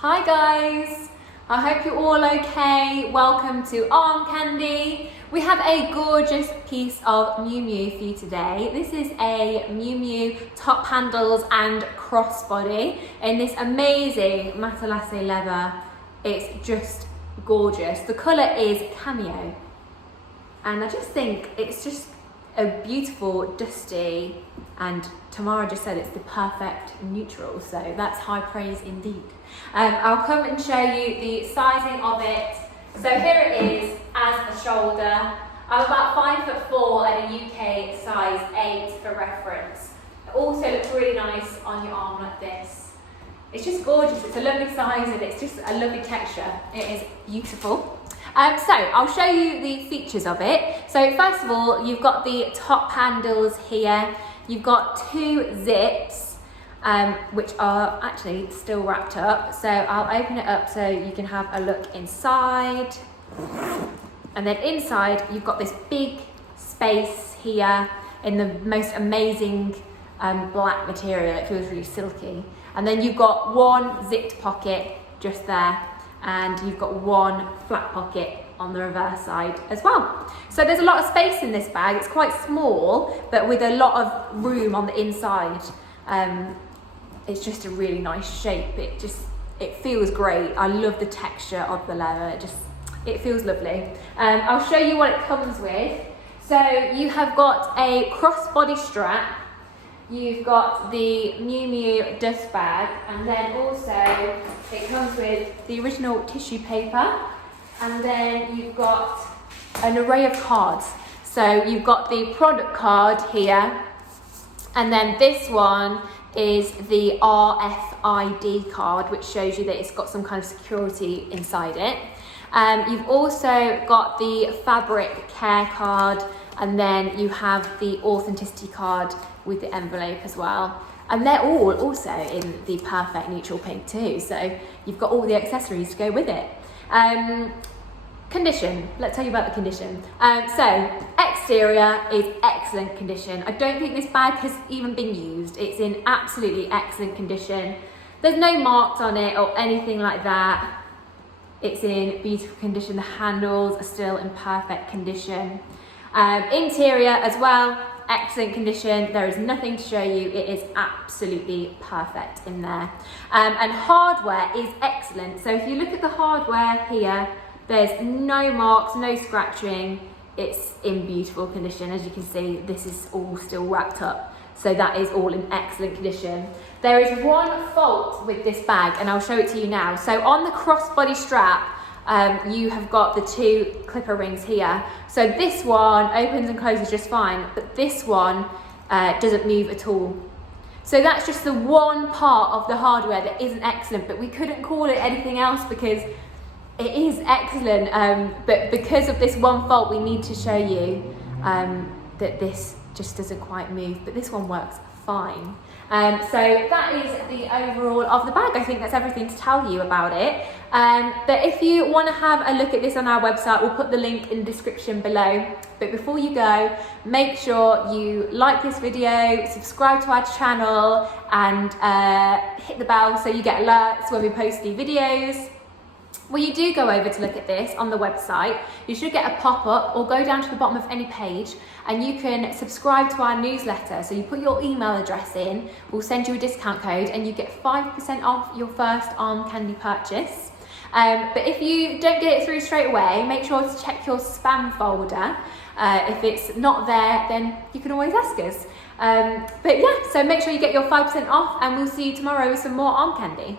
Hi guys, I hope you're all okay. Welcome to Arm Candy. We have a gorgeous piece of Miu Miu for you today. This is a Miu Miu top handles and crossbody in this amazing matelasse leather. It's just gorgeous. The colour is cameo and I just think it's just a beautiful dusty, and Tamara just said it's the perfect neutral, so that's high praise indeed. I'll come and show you the sizing of it. So here it is as a shoulder. I'm about 5'4" and a UK size 8 for reference. It also looks really nice on your arm like this. It's just gorgeous, it's a lovely size and it's just a lovely texture. It is beautiful. So I'll show you the features of it. So first of all, you've got the top handles here. You've got 2 zips, which are actually still wrapped up. So I'll open it up so you can have a look inside. And then inside, you've got this big space here in the most amazing black material. It feels really silky. And then you've got one zipped pocket just there. And you've got one flat pocket on the reverse side as well. So there's a lot of space in this bag. It's quite small, but with a lot of room on the inside. It's just a really nice shape. It feels great. I love the texture of the leather. It feels lovely. I'll show you what it comes with. So you have got a crossbody strap. You've got the Miu Miu dust bag, and then also it comes with the original tissue paper, and then you've got an array of cards. So you've got the product card here, and then this one is the RFID card, which shows you that it's got some kind of security inside it. You've also got the fabric care card, and then you have the authenticity card with the envelope as well. And they're all also in the perfect neutral pink too. So you've got all the accessories to go with it. Condition, let's tell you about the condition. So exterior is excellent condition. I don't think this bag has even been used. It's in absolutely excellent condition. There's no marks on it or anything like that. It's in beautiful condition. The handles are still in perfect condition. Interior as well, excellent condition. There is nothing to show you. It is absolutely perfect in there. And hardware is excellent. So if you look at the hardware here, there's no marks, no scratching. It's in beautiful condition. As you can see, this is all still wrapped up. So that is all in excellent condition. There is one fault with this bag, and I'll show it to you now. So on the crossbody strap, you have got the 2 clipper rings here. So this one opens and closes just fine, but this one doesn't move at all. So that's just the one part of the hardware that isn't excellent, but we couldn't call it anything else because it is excellent. But because of this one fault, we need to show you that this just doesn't quite move, but this one works fine. So that is the overall of the bag. I think that's everything to tell you about it. But if you want to have a look at this on our website, we'll put the link in the description below. But before you go, make sure you like this video, subscribe to our channel, and hit the bell so you get alerts when we post new videos. When you do go over to look at this on the website, you should get a pop-up or go down to the bottom of any page and you can subscribe to our newsletter. So you put your email address in, we'll send you a discount code and you get 5% off your first Arm Candy purchase. But if you don't get it through straight away, make sure to check your spam folder. If it's not there, then you can always ask us. But yeah, so make sure you get your 5% off and we'll see you tomorrow with some more Arm Candy.